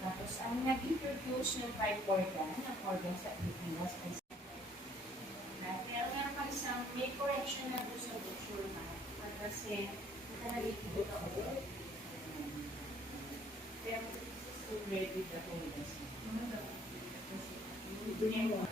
Tapos, ang nag-introduce ng pipe organ, ang organ sa Pilipinas ay pero meron pa isang may correction na doon sa brochure na kasi nakalagay ako. Pero so ready na po kasi. Ito niya mo.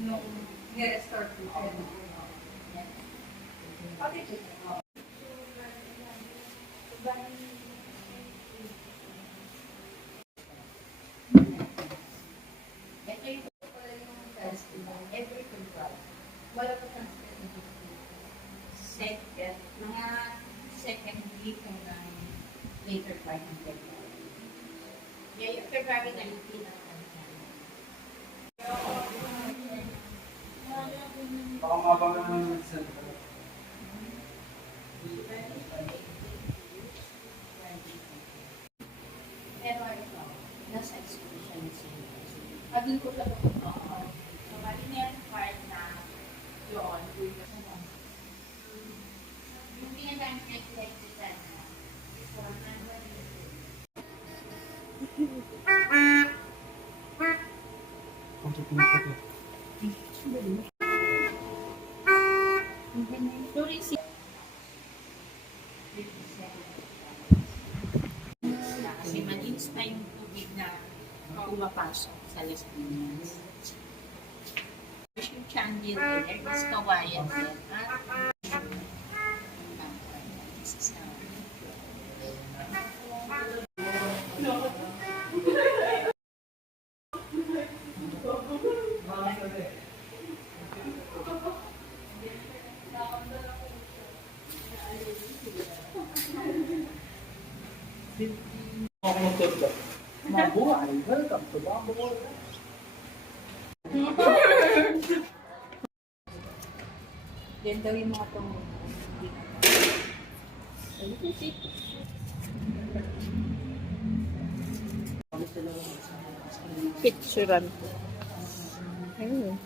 Nung nire-restore po. Okay. Ito yung festival, every festival. Wala pa festival. Second, mga second week hanggang later part ng February. Yeah, yung February 19 ang Baka mabangan naman yung center. pero ito, nasa exhibition sa Pagin ko lang ito. So, mali niya yung part na doon. Yung pinagdaan like na before na kasi malinis na yung tubig na pumapasok sa Las Piñas. Yung chandelier is kawayan din. Ako magtutla. Mabuhay. Welcome to Bamboo. Yan daw yung mga pang picturean. Ayun.